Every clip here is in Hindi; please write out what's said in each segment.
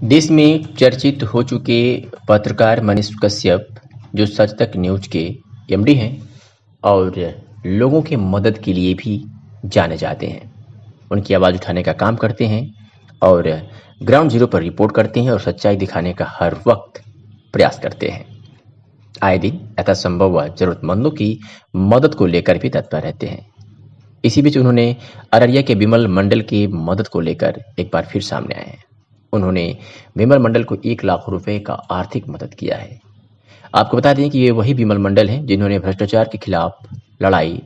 देश में चर्चित हो चुके पत्रकार मनीष कश्यप, जो सच तक न्यूज के एमडी हैं और लोगों की मदद के लिए भी जाने जाते हैं। उनकी आवाज़ उठाने का काम करते हैं और ग्राउंड जीरो पर रिपोर्ट करते हैं और सच्चाई दिखाने का हर वक्त प्रयास करते हैं। आए दिन यथासंभव व जरूरतमंदों की मदद को लेकर भी तत्पर रहते हैं। इसी बीच उन्होंने अररिया के विमल मंडल की मदद को लेकर एक बार फिर सामने आए हैं। उन्होंने विमल मंडल को 1 लाख रुपए का आर्थिक मदद किया है। आपको बता दें कि ये वही विमल मंडल हैं जिन्होंने भ्रष्टाचार के खिलाफ लड़ाई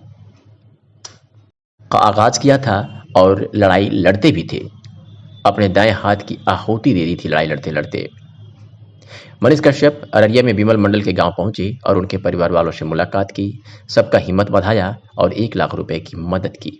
का आगाज किया था और लड़ाई लड़ते भी थे। अपने दाएं हाथ की आहुति दे दी थी लड़ाई लड़ते लड़ते। मनीष कश्यप अररिया में विमल मंडल के गांव पहुंचे और उनके परिवार वालों से मुलाकात की, सबका हिम्मत बढ़ाया और 1 लाख रुपए की मदद की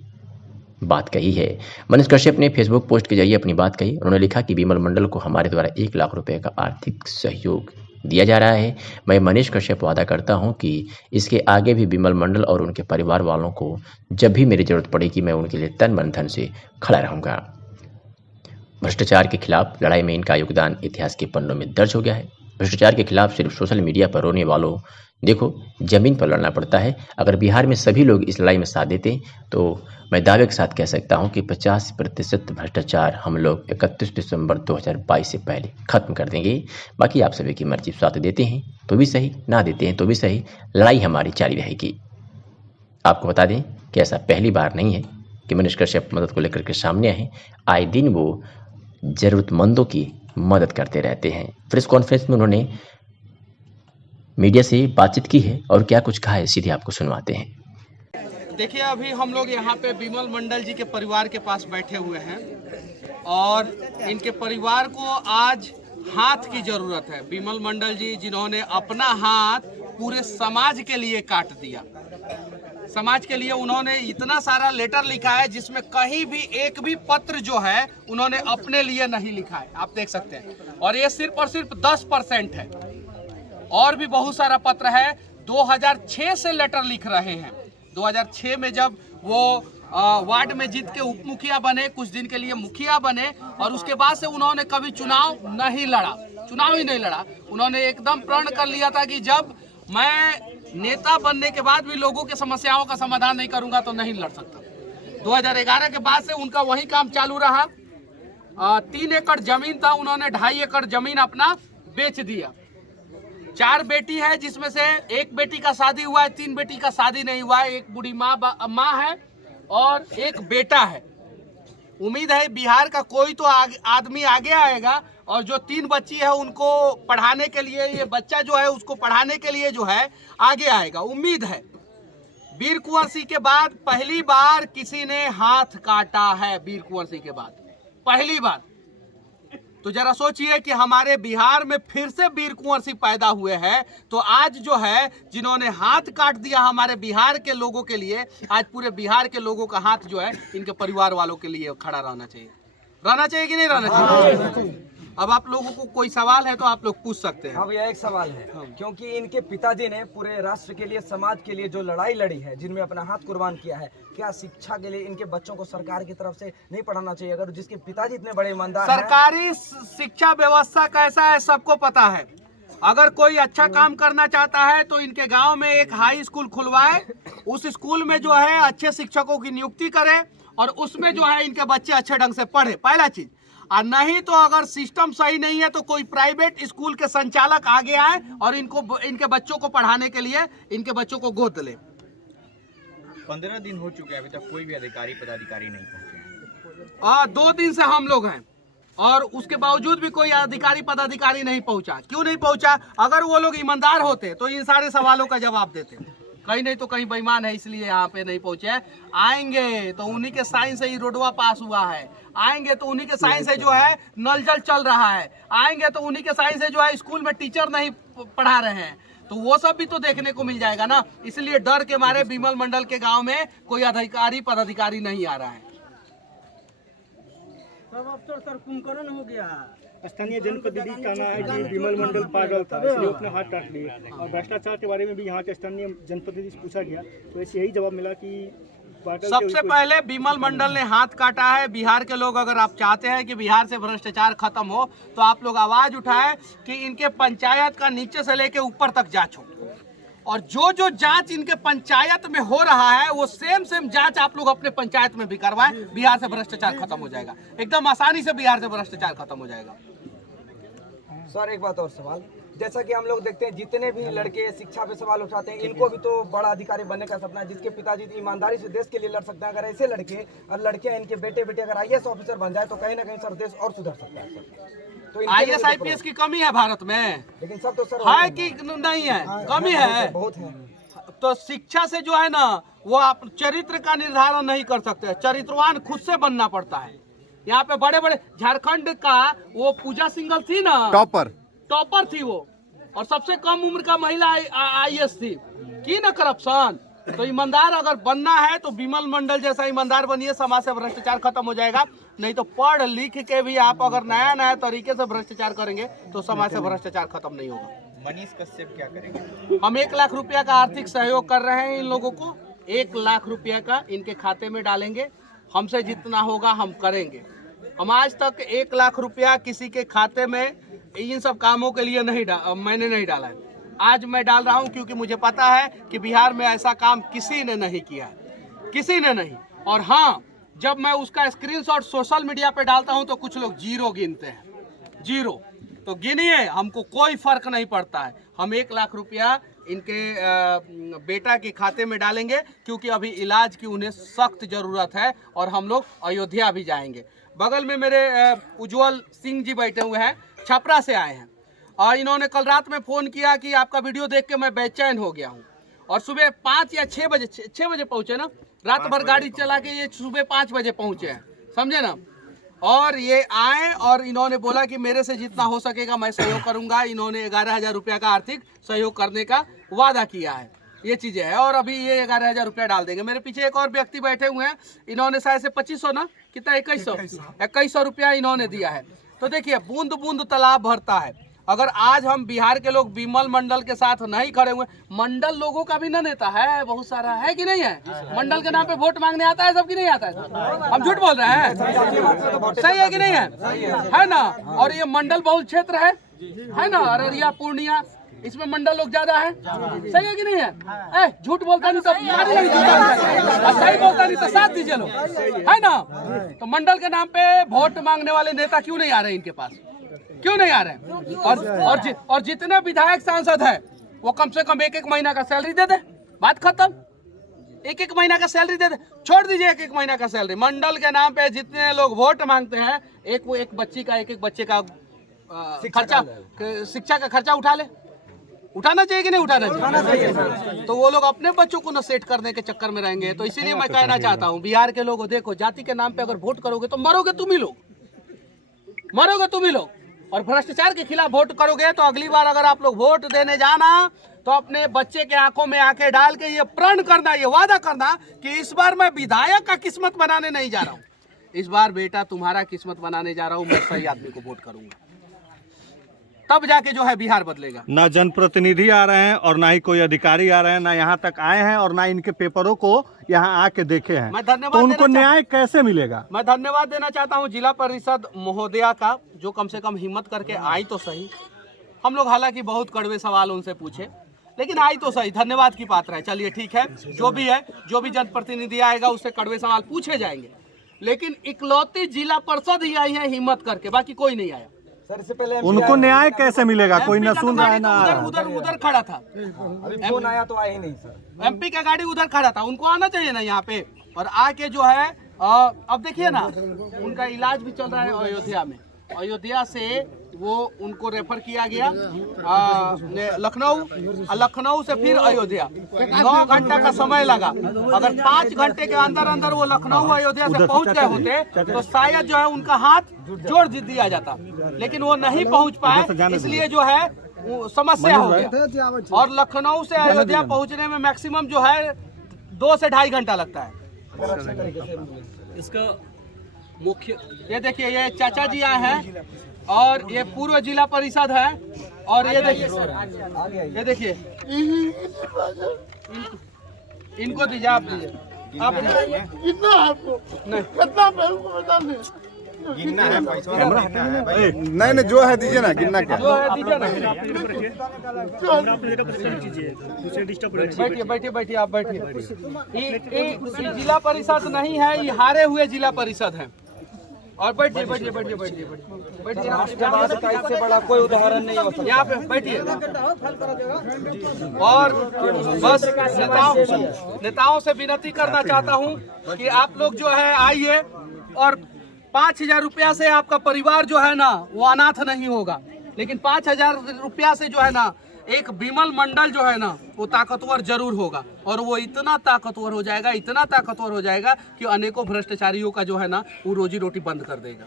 बात कही है। मनीष कश्यप ने फेसबुक पोस्ट के जरिए अपनी बात कही। उन्होंने लिखा कि विमल मंडल को हमारे द्वारा 1 लाख रुपए का आर्थिक सहयोग दिया जा रहा है। मैं मनीष कश्यप वादा करता हूं कि इसके आगे भी विमल मंडल और उनके परिवार वालों को जब भी मेरी जरूरत पड़ेगी मैं उनके लिए तन मन धन से खड़ा रहूंगा। भ्रष्टाचार के खिलाफ लड़ाई में इनका योगदान इतिहास के पन्नों में दर्ज हो गया है। भ्रष्टाचार के खिलाफ सिर्फ सोशल मीडिया पर रोने वालों देखो जमीन पर लड़ना पड़ता है। अगर बिहार में सभी लोग इस लड़ाई में साथ देते तो मैं दावे के साथ कह सकता हूं कि 50% भ्रष्टाचार हम लोग 31 दिसंबर 2022 से पहले खत्म कर देंगे। बाकी आप सभी की मर्जी, साथ देते हैं तो भी सही, ना देते हैं तो भी सही, लड़ाई हमारी जारी रहेगी। आपको बता दें कि ऐसा पहली बार नहीं है कि मनीष कश्यप मदद को लेकर के सामने आए। आए दिन वो जरूरतमंदों की मदद करते रहते हैं। प्रेस कॉन्फ्रेंस में उन्होंने मीडिया से बातचीत की है और क्या कुछ कहा है सीधे आपको सुनवाते हैं। देखिए, अभी हम लोग यहाँ पे विमल मंडल जी के परिवार के पास बैठे हुए हैं और इनके परिवार को आज हाथ की जरूरत है। विमल मंडल जी जिन्होंने अपना हाथ पूरे समाज के लिए काट दिया, समाज के लिए उन्होंने इतना सारा लेटर लिखा है जिसमें कहीं भी एक भी पत्र जो है उन्होंने अपने लिए नहीं लिखा है, आप देख सकते हैं। और ये सिर्फ और सिर्फ 10% है, और भी बहुत सारा पत्र है। 2006 से लेटर लिख रहे हैं। 2006 में जब वो वार्ड में जीत के उप मुखिया बने, कुछ दिन के लिए मुखिया बने और उसके बाद से उन्होंने कभी चुनाव नहीं लड़ा, चुनाव ही नहीं लड़ा। उन्होंने एकदम प्रण कर लिया था कि जब मैं नेता बनने के बाद भी लोगों की समस्याओं का समाधान नहीं करूंगा तो नहीं लड़ सकता। 2011 के बाद से उनका वही काम चालू रहा। 3 एकड़ जमीन था, उन्होंने 2.5 एकड़ जमीन अपना बेच दिया। 4 बेटी है जिसमें से एक बेटी का शादी हुआ है, 3 बेटी का शादी नहीं हुआ है। एक बूढ़ी माँ है और एक बेटा है। उम्मीद है बिहार का कोई तो आदमी आगे आएगा और जो 3 बच्ची है उनको पढ़ाने के लिए, ये बच्चा जो है उसको पढ़ाने के लिए जो है आगे आएगा, उम्मीद है। वीर कुंवर सिंह के बाद पहली बार किसी ने हाथ काटा है, वीर कुंवर सिंह के बाद पहली बार। तो जरा सोचिए कि हमारे बिहार में फिर से वीर कुंवर सिंह पैदा हुए हैं, तो आज जो है जिन्होंने हाथ काट दिया हमारे बिहार के लोगों के लिए, आज पूरे बिहार के लोगों का हाथ जो है इनके परिवार वालों के लिए खड़ा रहना चाहिए। रहना चाहिए कि नहीं रहना चाहिए? अब आप लोगों को कोई सवाल है तो आप लोग पूछ सकते हैं। हाँ भैया, एक सवाल है। क्योंकि इनके पिताजी ने पूरे राष्ट्र के लिए, समाज के लिए जो लड़ाई लड़ी है, जिनमें अपना हाथ कुर्बान किया है, क्या शिक्षा के लिए इनके बच्चों को सरकार की तरफ से नहीं पढ़ाना चाहिए? अगर जिसके पिताजी इतने बड़े ईमानदार हैं। सरकारी शिक्षा व्यवस्था कैसा है सबको पता है। अगर कोई अच्छा काम करना चाहता है तो इनके गांव में एक हाई स्कूल खुलवाए, उस स्कूल में जो है अच्छे शिक्षकों की नियुक्ति करे और उसमें जो है इनके बच्चे अच्छे ढंग से पढ़े, पहला चीज। और नहीं तो अगर सिस्टम सही नहीं है तो कोई प्राइवेट स्कूल के संचालक आगे आए और इनके बच्चों को पढ़ाने के लिए इनके बच्चों को गोद ले। 15 दिन हो चुके हैं, अभी तक कोई भी अधिकारी पदाधिकारी नहीं पहुंचे। 2 दिन से हम लोग हैं और उसके बावजूद भी कोई अधिकारी पदाधिकारी नहीं पहुंचा। क्यों नहीं पहुंचा? अगर वो लोग ईमानदार होते तो इन सारे सवालों का जवाब देते। कहीं नहीं तो कहीं बेईमान है, इसलिए यहाँ पे नहीं पहुंचे। आएंगे तो उन्हीं के साइन से ही रोडवा पास हुआ है, आएंगे तो उन्हीं के साइन से जो है नल जल चल रहा है, आएंगे तो उन्हीं के साइन से जो है स्कूल में टीचर नहीं पढ़ा रहे हैं। तो वो सब भी तो देखने को मिल जाएगा ना। इसलिए डर के मारे विमल मंडल के गाँव में कोई अधिकारी पदाधिकारी नहीं आ रहा है। सब अफसर सर कुंभकर्ण हो गया। स्थानीय जनप्रतिनिधि कहना है कि विमल मंडल पागल था, इसलिए अपने हाथ काट लिए। और भ्रष्टाचार के बारे में भी यहाँ के स्थानीय जनप्रतिनिधि से पूछा गया तो ऐसे यही जवाब मिला कि सबसे पहले बिमल मंडल ने हाथ काटा है। बिहार के लोग, अगर आप चाहते हैं कि बिहार से भ्रष्टाचार खत्म हो, तो आप लोग आवाज उठाएं कि इनके पंचायत का नीचे से लेके ऊपर तक जांच हो, और जो जांच इनके पंचायत में हो रहा है वो सेम जांच आप लोग अपने पंचायत में भी करवाएं। बिहार से भ्रष्टाचार खत्म हो जाएगा, एकदम आसानी से बिहार से भ्रष्टाचार खत्म हो जाएगा। सर एक बात और सवाल, जैसा कि हम लोग देखते हैं जितने भी लड़के शिक्षा पे सवाल उठाते हैं, इनको भी तो बड़ा अधिकारी बनने का सपना है, जिसके पिताजी ईमानदारी से देश के लिए लड़ सकते हैं। अगर ऐसे लड़के और लड़कियां, इनके बेटे अगर IAS ऑफिसर बन जाए तो कहीं ना कहीं सर देश और सुधर सकता है सर। तो IAS IPS की कमी है भारत में, लेकिन सब तो सर है कि नहीं है? कमी है, बहुत है। तो शिक्षा से जो है ना, वो आप चरित्र का निर्धारण नहीं कर सकते, चरित्रवान खुद से बनना पड़ता है। यहाँ पे बड़े बड़े झारखंड का वो पूजा सिंघल थी ना, टॉपर थी वो, और सबसे कम उम्र का महिला IAS थी, की ना करप्शन। तो ईमानदार अगर बनना है तो बिमल मंडल जैसा ईमानदार बनिए, समाज से भ्रष्टाचार खत्म हो जाएगा। नहीं तो पढ़ लिख के भी आप अगर नया तरीके से भ्रष्टाचार करेंगे तो समाज से भ्रष्टाचार खत्म नहीं होगा। मनीष कश्यप क्या करेंगे? हम 1 लाख रुपया का आर्थिक सहयोग कर रहे हैं इन लोगों को, 1 लाख रुपया का इनके खाते में डालेंगे। हमसे जितना होगा हम करेंगे। हम आज तक 1 लाख रुपया किसी के खाते में इन सब कामों के लिए मैंने नहीं डाला है। आज मैं डाल रहा हूं क्योंकि मुझे पता है कि बिहार में ऐसा काम किसी ने नहीं किया, किसी ने नहीं। और हाँ, जब मैं उसका स्क्रीनशॉट सोशल मीडिया पे डालता हूं तो कुछ लोग 0 गिनते हैं, 0। तो गिनिए, हमको कोई फर्क नहीं पड़ता है। हम 1 लाख रुपया इनके बेटा के खाते में डालेंगे क्योंकि अभी इलाज की उन्हें सख्त जरूरत है, और हम लोग अयोध्या भी जाएंगे। बगल में मेरे उज्जवल सिंह जी बैठे हुए हैं, छपरा से आए हैं, और इन्होंने कल रात में फ़ोन किया कि आपका वीडियो देख के मैं बेचैन हो गया हूँ। और सुबह 5 या 6 बजे पहुँचे ना, रात भर गाड़ी चला के ये सुबह 5 बजे पहुँचे हैं, समझे ना। और ये आए और इन्होंने बोला कि मेरे से जितना हो सकेगा मैं सहयोग करूँगा। इन्होंने 11,000 रुपया का आर्थिक सहयोग करने का वादा किया है। ये चीज़ें हैं, और अभी ये 11,000 रुपया डाल देंगे। मेरे पीछे एक और व्यक्ति बैठे हुए हैं, इन्होंने शायद से 2500 ना, कितना 2100 रुपया इन्होंने दिया है। तो देखिए, बूंद बूंद तालाब भरता है। अगर आज हम बिहार के लोग बिमल मंडल के साथ नहीं खड़े हुए, मंडल लोगों का भी ना नेता है, बहुत सारा है कि नहीं है? मंडल के नाम पे वोट मांगने आता है, सबकी नहीं आता है। हम झूठ बोल रहे हैं? सही है कि नहीं है ना? और ये मंडल बहुल क्षेत्र है ना, अररिया पूर्णिया, इसमें मंडल लोग ज्यादा है। सही है कि नहीं है? झूठ बोलता नहीं तो सही बोलता नहीं तो साथ दीजिए लोग, है ना। तो मंडल के नाम पे वोट मांगने वाले नेता क्यों नहीं आ रहे इनके पास? क्यों नहीं आ रहे? और जितने विधायक सांसद हैं वो कम से कम 1-1 महीना का सैलरी दे दे, बात खत्म। 1-1 महीना का सैलरी दे दे, छोड़ दीजिए 1-1 महीना का सैलरी। मंडल के नाम पे जितने लोग वोट मांगते हैं, एक बच्चे का खर्चा, शिक्षा का खर्चा उठा ले। उठाना चाहिए कि नहीं उठाना चाहिए? तो वो लोग अपने बच्चों को न सेट करने के चक्कर में रहेंगे। तो इसीलिए मैं कहना चाहता हूँ बिहार के लोगों, देखो, जाति के नाम पे अगर वोट करोगे तो मरोगे तुम ही लोग, मरोगे तुम ही लोग। और भ्रष्टाचार के खिलाफ वोट करोगे तो अगली बार अगर आप लोग वोट देने जाना तो अपने बच्चे के आंखों में आंखें डाल के ये प्रण करना, ये वादा करना कि इस बार मैं विधायक का किस्मत बनाने नहीं जा रहा हूँ, इस बार बेटा तुम्हारा किस्मत बनाने जा रहा हूँ, मैं सही आदमी को वोट करूंगा। तब जाके जो है बिहार बदलेगा। ना जनप्रतिनिधि आ रहे हैं और ना ही कोई अधिकारी आ रहे हैं, ना यहाँ तक आए हैं और ना इनके पेपरों को यहाँ आके देखे हैं। मैं धन्यवाद तो उनको न्याय कैसे मिलेगा? मैं धन्यवाद देना चाहता हूँ जिला परिषद महोदया का, जो कम से कम हिम्मत करके आई तो सही। हम लोग हालांकि बहुत कड़वे सवाल उनसे पूछे, लेकिन आई तो सही, धन्यवाद की पात्र है। चलिए ठीक है, जो भी है, जो भी जनप्रतिनिधि आएगा उससे कड़वे सवाल पूछे जाएंगे। लेकिन इकलौती जिला परिषद ही आई है हिम्मत करके, बाकी कोई नहीं आया। सर इससे पहले उनको न्याय कैसे मिलेगा? कोई न सुन रहा है ना। उधर खड़ा था, अभी फोन आया तो आया ही नहीं सर। MP का गाड़ी उधर खड़ा था, उनको आना चाहिए ना यहाँ पे। और आके जो है अब देखिए ना, उनका इलाज भी चल रहा है अयोध्या में। अयोध्या से वो उनको रेफर किया गया लखनऊ से फिर अयोध्या। 9 घंटा का समय लगा। अगर 5 घंटे के अंदर अंदर वो लखनऊ अयोध्या से पहुंच गए होते तो शायद जो है उनका हाथ जोड़ दिया जाता, लेकिन वो नहीं पहुंच पाए, इसलिए जो है समस्या हो गया। और लखनऊ से अयोध्या पहुंचने में मैक्सिमम जो है 2 से 2.5 घंटा लगता है। इसका मुख्य ये देखिए, ये चाचा जी आए हैं और ये पूर्व जिला परिषद है। और ये देखिए, इनको दीजिए, आप दीजिए। आप कितना है आपको? कितना पे हमको बता दें। गिनना है पैसा गिनना है भाई। नहीं नहीं, जो है दीजिए ना, गिनना क्या जो है दीजिए ना। बैठिए बैठिए बैठिए, आप बैठिए। ये जिला परिषद नहीं है, ये हारे हुए जिला परिषद है। और बैठिए बैठिए बैठिए बैठिए बैठिए इससे बड़ा कोई उदाहरण नहीं हो सकता। यहाँ पे बैठिए। और बस नेताओं से विनती करना चाहता हूँ कि आप लोग जो है आइए, और 5,000 रुपया से आपका परिवार जो है ना वो अनाथ नहीं होगा, लेकिन 5,000 रुपया से जो है ना एक बिमल मंडल जो है ना वो ताकतवर जरूर होगा, और वो इतना ताकतवर हो जाएगा, इतना ताकतवर हो जाएगा कि अनेकों भ्रष्टाचारियों का जो है ना वो रोजी रोटी बंद कर देगा।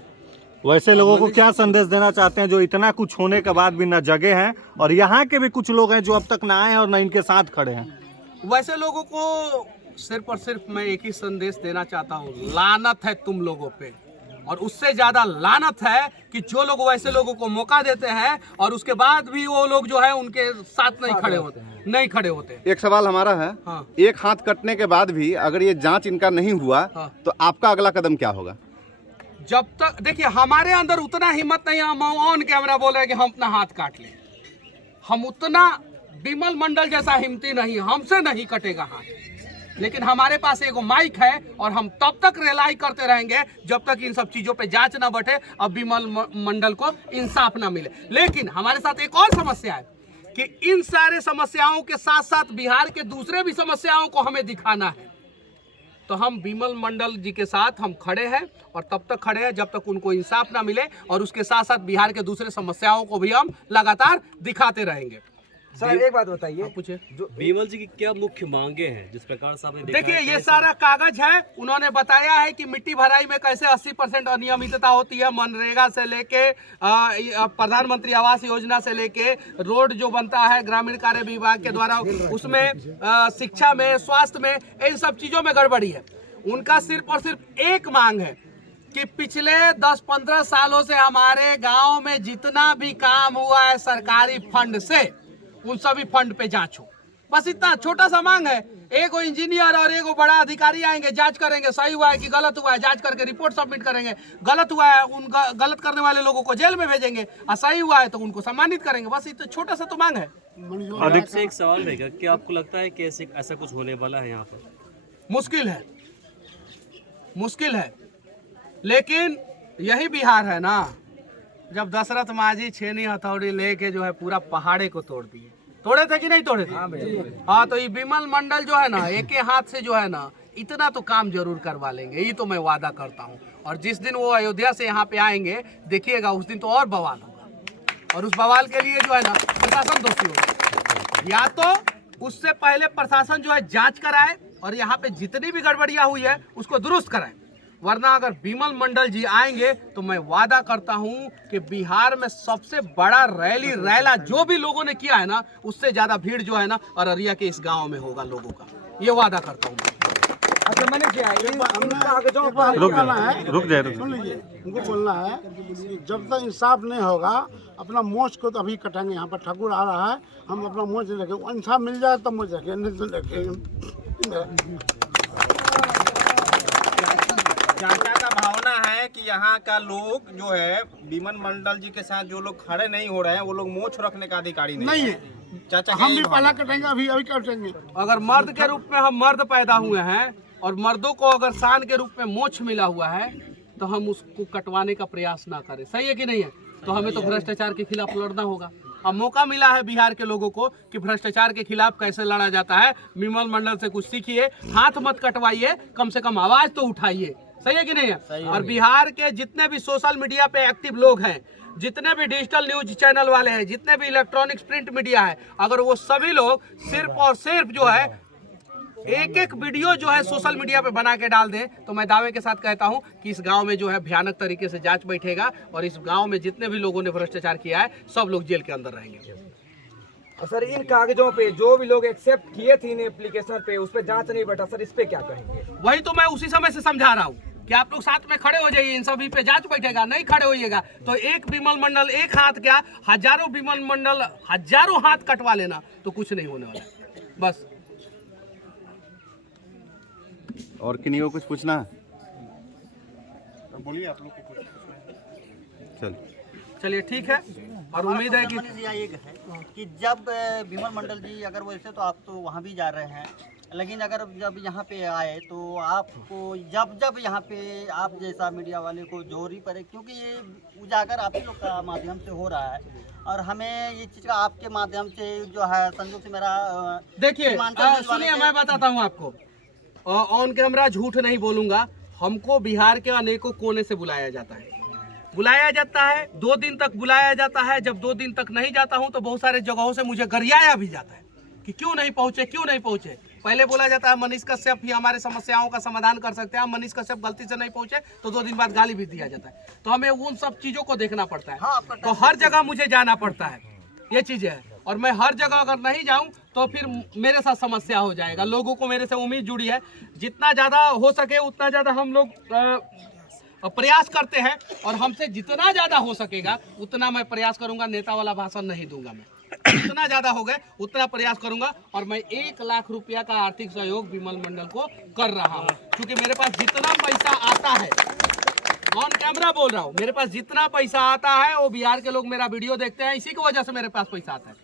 वैसे लोगों को क्या संदेश देना चाहते हैं जो इतना कुछ होने के बाद भी न जगे हैं, और यहाँ के भी कुछ लोग हैं जो अब तक ना आए हैं और न इनके साथ खड़े हैं? वैसे लोगों को सिर्फ और सिर्फ मैं एक ही संदेश देना चाहता हूँ, लानत है तुम लोगों पे, और उससे ज्यादा लानत है कि जो लोग वैसे लोगों को मौका देते हैं और उसके बाद भी वो लोग जो है उनके साथ नहीं खड़े होते। एक सवाल हमारा है। हाँ। एक हाथ कटने के बाद भी अगर ये जांच इनका नहीं हुआ, हाँ। तो आपका अगला कदम क्या होगा? जब तक देखिए हमारे अंदर उतना हिम्मत नहीं है, हम ऑन कैमरा बोल रहे हैं कि हम अपना हाथ काट लें। हम उतना बिमल मंडल जैसा हिम्मती नहीं, हमसे नहीं कटेगा हाथ। लेकिन हमारे पास एगो माइक है, और हम तब तक रिलाई करते रहेंगे जब तक इन सब चीजों पे जांच ना बैठे और बिमल मंडल को इंसाफ ना मिले। लेकिन हमारे साथ एक और समस्या है कि इन सारे समस्याओं के साथ साथ बिहार के दूसरे भी समस्याओं को हमें दिखाना है। तो हम बिमल मंडल जी के साथ हम खड़े हैं, और तब तक खड़े हैं जब तक उनको इंसाफ ना मिले, और उसके साथ साथ बिहार के दूसरे समस्याओं को भी हम लगातार दिखाते रहेंगे। सर एक बात बताइए, पूछे जो बिमल जी की क्या मुख्य मांगे हैं जिस प्रकार से आपने देखा देखिए है, ये सारा कागज है। उन्होंने बताया है कि मिट्टी भराई में कैसे 80% अनियमितता होती है, मनरेगा से लेके प्रधानमंत्री आवास योजना से लेके रोड जो बनता है ग्रामीण कार्य विभाग के द्वारा, उसमें शिक्षा में, स्वास्थ्य में, इन सब चीजों में गड़बड़ी है। उनका सिर्फ और सिर्फ एक मांग है कि पिछले 10-15 सालों से हमारे गाँव में जितना भी काम हुआ है सरकारी फंड से, उन सभी फंड पे जांच हो। बस इतना छोटा सा मांग है। एक इंजीनियर और एक बड़ा अधिकारी आएंगे, जांच करेंगे, सही हुआ है कि गलत हुआ है, जांच करके रिपोर्ट सबमिट करेंगे। गलत हुआ है, उन गलत करने वाले लोगों को जेल में भेजेंगे, और सही हुआ है तो उनको सम्मानित करेंगे। बस इतना छोटा सा तो मांग है। अधिक से एक सवाल रहेगा, क्या आपको लगता है कि ऐसा कुछ होने वाला है यहाँ पर? मुश्किल है, लेकिन यही बिहार है ना, जब दशरथ माझी छेनी हथौड़ी लेके जो है पूरा पहाड़े को तोड़े थे कि नहीं तोड़े थे? हाँ, तो ये बिमल मंडल जो है ना एक हाथ से जो है ना इतना तो काम जरूर करवा लेंगे, ये तो मैं वादा करता हूँ। और जिस दिन वो अयोध्या से यहाँ पे आएंगे देखिएगा, उस दिन तो और बवाल होगा, और उस बवाल के लिए जो है ना प्रशासन दोषी होगा। या तो उससे पहले प्रशासन जो है जांच कराए और यहाँ पे जितनी भी गड़बड़ियाँ हुई है उसको दुरुस्त कराए, वरना अगर बिमल मंडल जी आएंगे तो मैं वादा करता हूं कि बिहार में सबसे बड़ा रैला जो भी लोगों ने किया है ना, उससे ज्यादा भीड़ जो है ना अररिया के इस गांव में होगा लोगों का, ये वादा करता हूं। अच्छा मैंने क्या रुक जाए, सुन लीजिए, उनको बोलना है कि जब तक इंसाफ नहीं होगा अपना मोच को तो अभी कटेंगे। यहाँ पर ठाकुर आ रहा है, हम अपना मोच नहीं रखेंगे। इंसाफ मिल जाए तब मोच रखेंगे, नहीं तो रखेंगे। जनता का भावना है कि यहाँ का लोग जो है बिमल मंडल जी के साथ जो लोग खड़े नहीं हो रहे हैं वो लोग मोछ रखने का अधिकारी नहीं है। चाचा हम भी पहला कटेंगे, अभी कटेंगे। अगर मर्द के रूप में हम मर्द पैदा हुए हैं और मर्दों को अगर शान के रूप में मोछ मिला हुआ है तो हम उसको कटवाने का प्रयास ना करें। सही है कि नहीं है? तो हमें तो भ्रष्टाचार के खिलाफ लड़ना होगा। अब मौका मिला है बिहार के लोगों को कि भ्रष्टाचार के खिलाफ कैसे लड़ा जाता है। बिमल मंडल से कुछ सीखिए, हाथ मत कटवाइए, कम से कम आवाज तो उठाइए। सही है कि नहीं है? और बिहार के जितने भी सोशल मीडिया पे एक्टिव लोग हैं, जितने भी डिजिटल न्यूज चैनल वाले हैं, जितने भी इलेक्ट्रॉनिक्स प्रिंट मीडिया है, अगर वो सभी लोग सिर्फ और सिर्फ जो है एक एक वीडियो जो है सोशल मीडिया पे बना के डाल दें तो मैं दावे के साथ कहता हूं कि इस गांव में जो है भयानक तरीके से जांच बैठेगा और इस गांव में जितने भी लोगों ने भ्रष्टाचार किया है सब लोग जेल के अंदर रहेंगे। और सर इन कागजों पे जो भी लोग एक्सेप्ट किए थे इन एप्लीकेशन पे, उस पे जांच नहीं बैठा, सर इस पे क्या कहेंगे? वही तो मैं उसी समय से समझा रहा हूँ कि आप लोग साथ में खड़े हो जाइए, इन सभी पे जांच बैठेगा। नहीं खड़े होइएगा तो एक बिमल मंडल एक हाथ क्या हजारों बिमल मंडल हजारों हाथ कटवा लेना तो कुछ नहीं होने वाला। बस और किन्हीं को कुछ पूछना है? बोलिए आप लोग को कुछ। चल चलिए ठीक है, और उम्मीद है कि एक है कि जब विमल मंडल जी अगर वैसे तो आप तो वहाँ भी जा रहे हैं, लेकिन अगर जब यहाँ पे आए तो आपको जब यहाँ पे आप जैसा मीडिया वाले को जोर ही पड़े, क्योंकि ये उजागर आप ही लोग का माध्यम से हो रहा है और हमें ये चीज़ का आपके माध्यम से जो है संजोग से मेरा देखिए सुनिए, मैं बताता हूँ आपको, ऑन कैमरा झूठ नहीं बोलूंगा। हमको बिहार के अनेकों कोने से बुलाया जाता है, 2 दिन तक बुलाया जाता है। जब 2 दिन तक नहीं जाता हूं तो बहुत सारे जगहों से मुझे गरियाया भी जाता है कि क्यों नहीं पहुंचे। पहले बोला जाता है मनीष कश्यप ही हमारे समस्याओं का समाधान कर सकते हैं, मनीष कश्यप गलती से नहीं पहुंचे तो 2 दिन बाद गाली भी दिया जाता है। तो हमें उन सब चीजों को देखना पड़ता है, तो हर जगह मुझे जाना पड़ता है, ये चीजें है। और मैं हर जगह अगर नहीं जाऊं तो फिर मेरे साथ समस्या हो जाएगा। लोगों को मेरे से उम्मीद जुड़ी है, जितना ज्यादा हो सके उतना ज्यादा हम लोग प्रयास करते हैं, और हमसे जितना ज्यादा हो सकेगा उतना मैं प्रयास करूंगा। नेता वाला भाषण नहीं दूंगा मैं, जितना ज्यादा हो गए उतना प्रयास करूंगा। और मैं 1 लाख रुपया का आर्थिक सहयोग विमल मंडल को कर रहा हूं, क्योंकि मेरे पास जितना पैसा आता है, ऑन कैमरा बोल रहा हूं, मेरे पास जितना पैसा आता है वो बिहार के लोग मेरा वीडियो देखते हैं, इसी की वजह से मेरे पास पैसा आता है।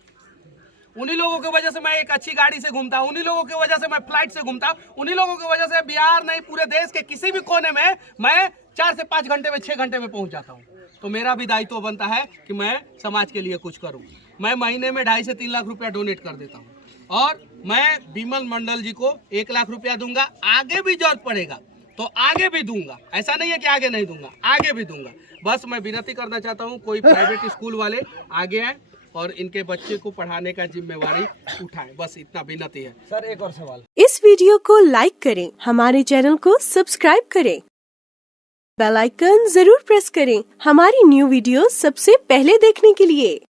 उन्हीं लोगों की वजह से मैं एक अच्छी गाड़ी से घूमता हूं, उन्हीं लोगों की वजह से मैं फ्लाइट से घूमता हूं, उन्हीं लोगों की वजह से बिहार नहीं पूरे देश के किसी भी कोने में मैं 4 से 5 घंटे में 6 घंटे में पहुंच जाता हूं। तो मेरा भी दायित्व बनता है कि मैं समाज के लिए कुछ करूं। मैं महीने में 2.5 से 3 लाख रुपया डोनेट कर देता हूं, और मैं विमल मंडल जी को 1 लाख रुपया दूंगा। आगे भी जरूरत पड़ेगा तो आगे भी दूंगा, ऐसा नहीं है कि आगे नहीं दूंगा, आगे भी दूंगा। बस मैं विनती करना चाहता हूं कोई प्राइवेट स्कूल वाले आगे आए और इनके बच्चे को पढ़ाने का जिम्मेवारी उठाएं, बस इतना विनती है। सर एक और सवाल, इस वीडियो को लाइक करें, हमारे चैनल को सब्सक्राइब करें, बेल आइकन जरूर प्रेस करें हमारी न्यू वीडियो सबसे पहले देखने के लिए।